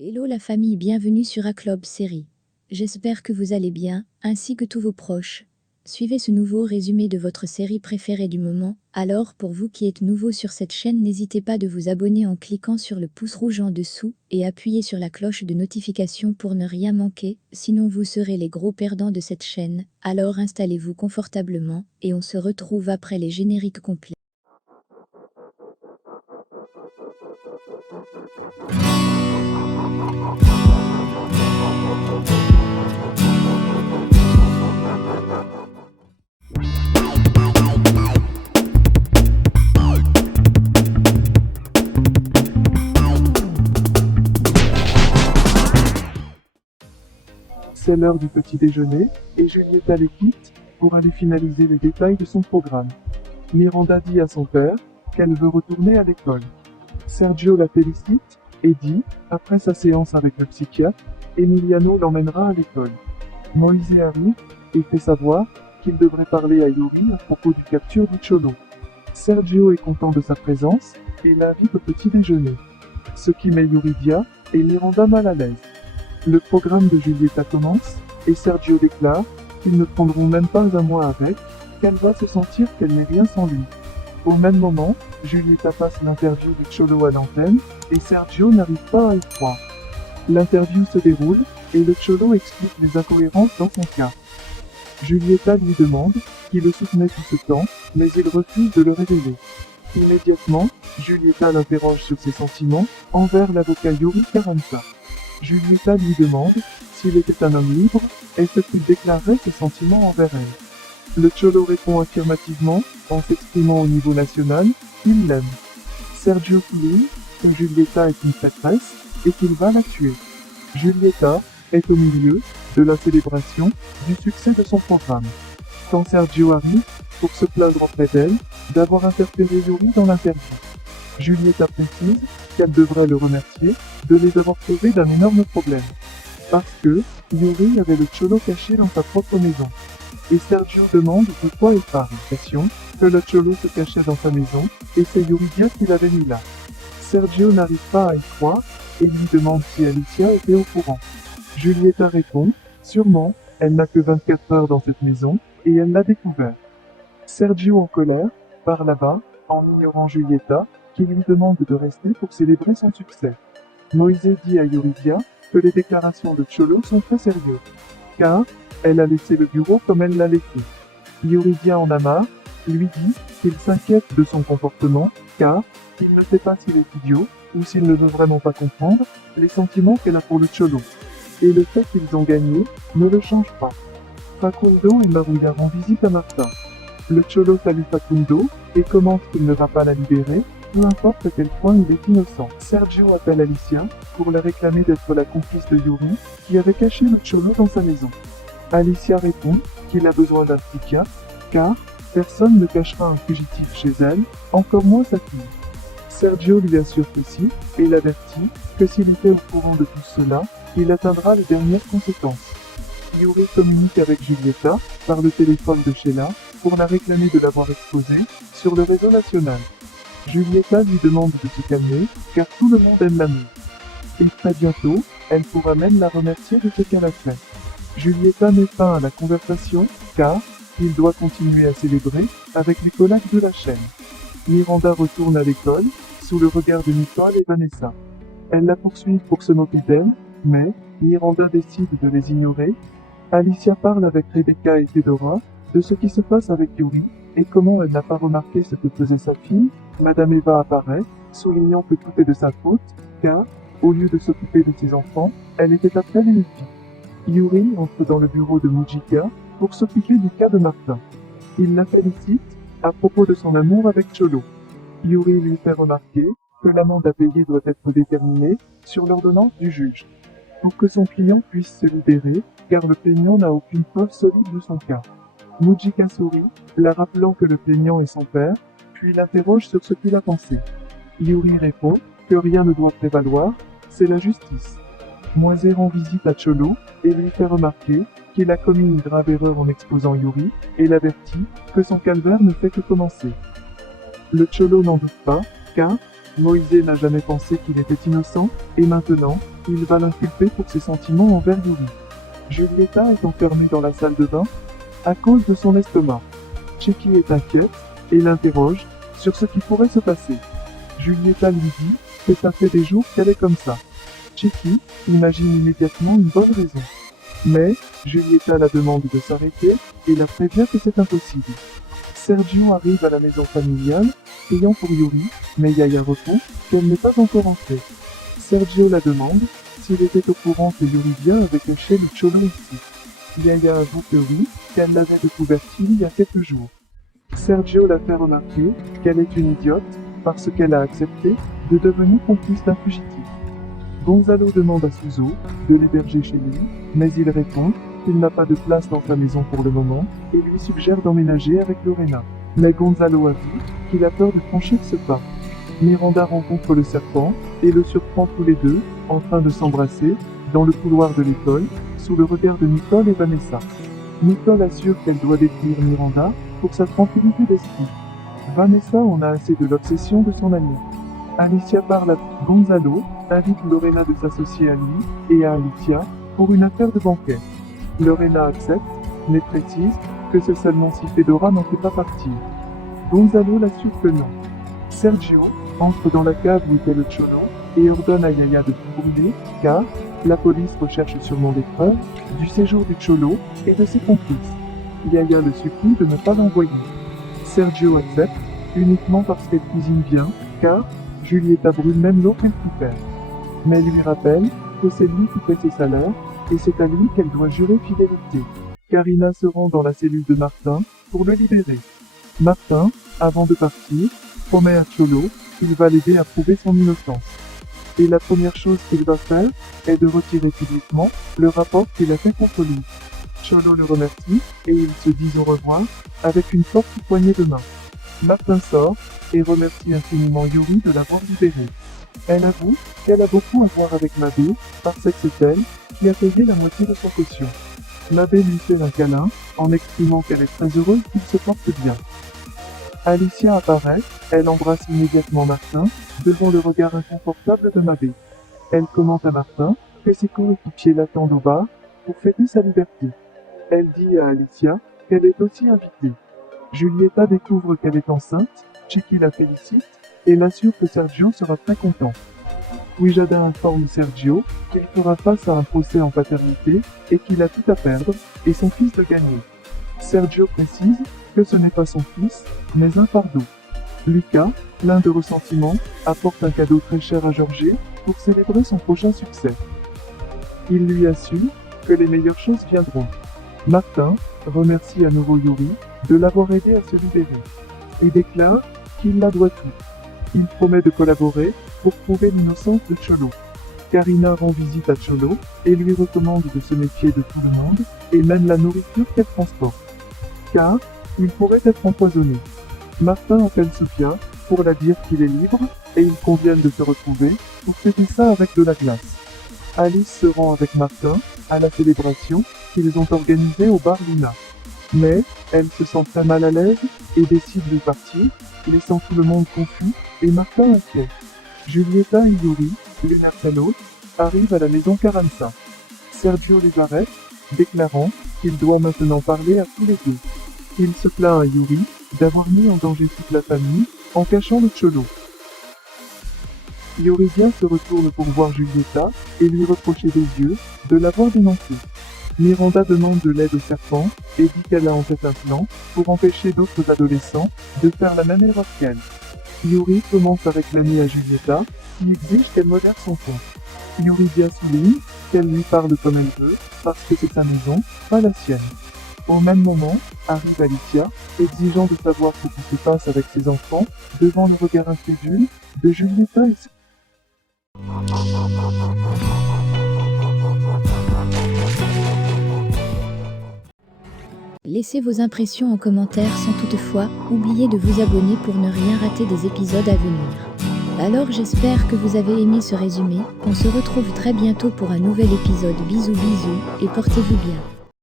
Hello la famille, bienvenue sur A-Club Série. J'espère que vous allez bien, ainsi que tous vos proches. Suivez ce nouveau résumé de votre série préférée du moment. Alors, pour vous qui êtes nouveau sur cette chaîne, n'hésitez pas de vous abonner en cliquant sur le pouce rouge en dessous et appuyez sur la cloche de notification pour ne rien manquer, sinon vous serez les gros perdants de cette chaîne. Alors installez-vous confortablement et on se retrouve après les génériques complets. C'est l'heure du petit déjeuner, et Julieta les quitte pour aller finaliser les détails de son programme. Miranda dit à son père qu'elle veut retourner à l'école. Sergio la félicite et dit, après sa séance avec le psychiatre, Emiliano l'emmènera à l'école. Moïse arrive et fait savoir qu'il devrait parler à Yuri à propos du capture du Cholo. Sergio est content de sa présence et l'invite au petit déjeuner. Ce qui met Yuridia et Miranda mal à l'aise. Le programme de Julieta commence, et Sergio déclare qu'ils ne prendront même pas un mois avec, qu'elle va se sentir qu'elle n'est rien sans lui. Au même moment, Julieta passe l'interview de Cholo à l'antenne, et Sergio n'arrive pas à y croire. L'interview se déroule, et le Cholo explique les incohérences dans son cas. Julieta lui demande qui le soutenait tout ce temps, mais il refuse de le révéler. Immédiatement, Julieta l'interroge sur ses sentiments envers l'avocat Yuri Carranza. Julieta lui demande s'il était un homme libre, est-ce qu'il déclarerait ses sentiments envers elle. Le Cholo répond affirmativement, en s'exprimant au niveau national, qu'il l'aime. Sergio souligne que Julieta est une traîtresse et qu'il va la tuer. Julieta est au milieu de la célébration du succès de son programme. Quand Sergio arrive pour se plaindre auprès d'elle d'avoir interféré Yuri dans l'interview. Julieta précise qu'elle devrait le remercier de les avoir sauvés d'un énorme problème. Parce que Yuri avait le Cholo caché dans sa propre maison. Et Sergio demande pourquoi il part l'impression que le Cholo se cachait dans sa maison et c'est Yuridia qui l'avait mis là. Sergio n'arrive pas à y croire et lui demande si Alicia était au courant. Julieta répond, sûrement, elle n'a que 24 heures dans cette maison et elle l'a découvert. Sergio en colère part là-bas en ignorant Julieta qui lui demande de rester pour célébrer son succès. Moïse dit à Yuridia que les déclarations de Cholo sont très sérieuses, car elle a laissé le bureau comme elle l'a laissé. Yuridia en a marre, lui dit qu'il s'inquiète de son comportement, car il ne sait pas s'il est idiot ou s'il ne veut vraiment pas comprendre les sentiments qu'elle a pour le Cholo. Et le fait qu'ils ont gagné ne le change pas. Facundo et Maruya rendent visite à Martin. Le Cholo salue Facundo et commente qu'il ne va pas la libérer, peu importe à quel point il est innocent. Sergio appelle Alicia pour la réclamer d'être la complice de Yuri, qui avait caché le Cholo dans sa maison. Alicia répond qu'il a besoin d'un psychiatre, car personne ne cachera un fugitif chez elle, encore moins sa fille. Sergio lui assure que si, et l'avertit que s'il était au courant de tout cela, il atteindra les dernières conséquences. Yuri communique avec Julieta par le téléphone de Sheila pour la réclamer de l'avoir exposée sur le réseau national. Julieta lui demande de se calmer, car tout le monde aime l'amour. Et très bientôt, elle pourra même la remercier de ce qu'elle a fait. Julieta met fin à la conversation, car il doit continuer à célébrer avec les collègues de la chaîne. Miranda retourne à l'école, sous le regard de Nicole et Vanessa. Elle la poursuit pour se moquer d'elle, mais Miranda décide de les ignorer. Alicia parle avec Rebecca et Fedora de ce qui se passe avec Yuri et comment elle n'a pas remarqué ce que faisait sa fille. Madame Eva apparaît, soulignant que tout est de sa faute, car, au lieu de s'occuper de ses enfants, elle était après les filles. Yuri entre dans le bureau de Mujika pour s'occuper du cas de Martin. Il la félicite à propos de son amour avec Cholo. Yuri lui fait remarquer que l'amende à payer doit être déterminée sur l'ordonnance du juge, pour que son client puisse se libérer, car le plaignant n'a aucune preuve solide de son cas. Mujika sourit, la rappelant que le plaignant est son père, puis l'interroge sur ce qu'il a pensé. Yuri répond que rien ne doit prévaloir, c'est la justice. Moise rend visite à Cholo et lui fait remarquer qu'il a commis une grave erreur en exposant Yuri et l'avertit que son calvaire ne fait que commencer. Le Cholo n'en doute pas, car Moïse n'a jamais pensé qu'il était innocent, et maintenant, Il va l'inculper pour ses sentiments envers Yuri. Julieta est enfermée dans la salle de bain à cause de son estomac. Chicky est inquiète et l'interroge sur ce qui pourrait se passer. Julieta lui dit que ça fait des jours qu'elle est comme ça. Chicky imagine immédiatement une bonne raison. Mais Julieta la demande de s'arrêter et la prévient que c'est impossible. Sergio arrive à la maison familiale, criant pour Yuri, mais Yaya répond qu'elle n'est pas encore entrée. Sergio la demande s'il était au courant que Yuri vient avec chez le Cholo ici. Yaya avoue que oui, qu'elle l'avait découvert il y a quelques jours. Sergio la fait remarquer qu'elle est une idiote parce qu'elle a accepté de devenir complice d'un fugitif. Gonzalo demande à Suzo de l'héberger chez lui, mais il répond qu'il n'a pas de place dans sa maison pour le moment et lui suggère d'emménager avec Lorena. Mais Gonzalo avoue qu'il a peur de franchir ce pas. Miranda rencontre le serpent et le surprend tous les deux en train de s'embrasser dans le couloir de l'école sous le regard de Nicole et Vanessa. Nicole assure qu'elle doit détruire Miranda pour sa tranquillité d'esprit. Vanessa en a assez de l'obsession de son ami. Alicia parle à Gonzalo, invite Lorena de s'associer à lui et à Alicia pour une affaire de banquet. Lorena accepte, mais précise que c'est seulement si Fedora n'en fait pas partie. Gonzalo l'assure que non. Sergio entre dans la cave où était le Cholo et ordonne à Yaya de tout brûler, car la police recherche sûrement des preuves du séjour du Cholo et de ses complices. Yaya le supplie de ne pas l'envoyer. Sergio accepte, uniquement parce qu'elle cuisine bien, car Julieta brûle même l'eau qu'elle préfère. Mais lui rappelle que c'est lui qui fait ses salaires, et c'est à lui qu'elle doit jurer fidélité. Karina se rend dans la cellule de Martin pour le libérer. Martin, avant de partir, promet à Cholo qu'il va l'aider à prouver son innocence. Et la première chose qu'il va faire est de retirer publiquement le rapport qu'il a fait contre lui. Cholo le remercie et ils se disent au revoir avec une forte poignée de main. Martin sort et remercie infiniment Yuri de l'avoir libéré. Elle avoue qu'elle a beaucoup à voir avec Mabé parce que c'est elle qui a payé la moitié de son caution. Mabé lui fait un câlin en exprimant qu'elle est très heureuse qu'il se porte bien. Alicia apparaît, elle embrasse immédiatement Martin devant le regard inconfortable de Mabé. Elle commente à Martin que ses coéquipiers l'attendent au bar pour fêter sa liberté. Elle dit à Alicia qu'elle est aussi invitée. Julieta découvre qu'elle est enceinte, Chicky la félicite et l'assure que Sergio sera très content. Wijada informe Sergio qu'il fera face à un procès en paternité et qu'il a tout à perdre et son fils de gagner. Sergio précise que ce n'est pas son fils, mais un fardeau. Lucas, plein de ressentiment, apporte un cadeau très cher à Georgie pour célébrer son prochain succès. Il lui assure que les meilleures choses viendront. Martin remercie à nouveau Yuri de l'avoir aidé à se libérer et déclare qu'il la doit tout. Il promet de collaborer pour prouver l'innocence de Cholo. Karina rend visite à Cholo et lui recommande de se méfier de tout le monde et même la nourriture qu'elle transporte. Car il pourrait être empoisonné. Martin appelle Sophia pour la dire qu'il est libre et ils conviennent de se retrouver pour fêter ça avec de la glace. Alice se rend avec Martin à la célébration qu'ils ont organisée au bar Luna. Mais elle se sent très mal à l'aise et décide de partir, laissant tout le monde confus et Martin inquiet. Julieta et Yuri, l'une après l'autre, arrivent à la maison Carranza. Sergio les arrête, déclarant qu'il doit maintenant parler à tous les deux. Il se plaint à Yuri d'avoir mis en danger toute la famille en cachant le Cholo. Yoridien se retourne pour voir Julieta et lui reprocher des yeux de l'avoir dénoncé. Miranda demande de l'aide au serpent et dit qu'elle a en tête un plan pour empêcher d'autres adolescents de faire la même erreur qu'elle. Yuri commence à réclamer à Julieta qui exige qu'elle modère son ton. Yoridien souligne qu'elle lui parle comme elle veut parce que c'est sa maison, pas la sienne. Au même moment, arrive Alicia, exigeant de savoir ce qui se passe avec ses enfants, devant le regard incrédule de Julieta et Laissez vos impressions en commentaire sans toutefois oublier de vous abonner pour ne rien rater des épisodes à venir. Alors j'espère que vous avez aimé ce résumé, on se retrouve très bientôt pour un nouvel épisode. Bisous bisous et portez-vous bien.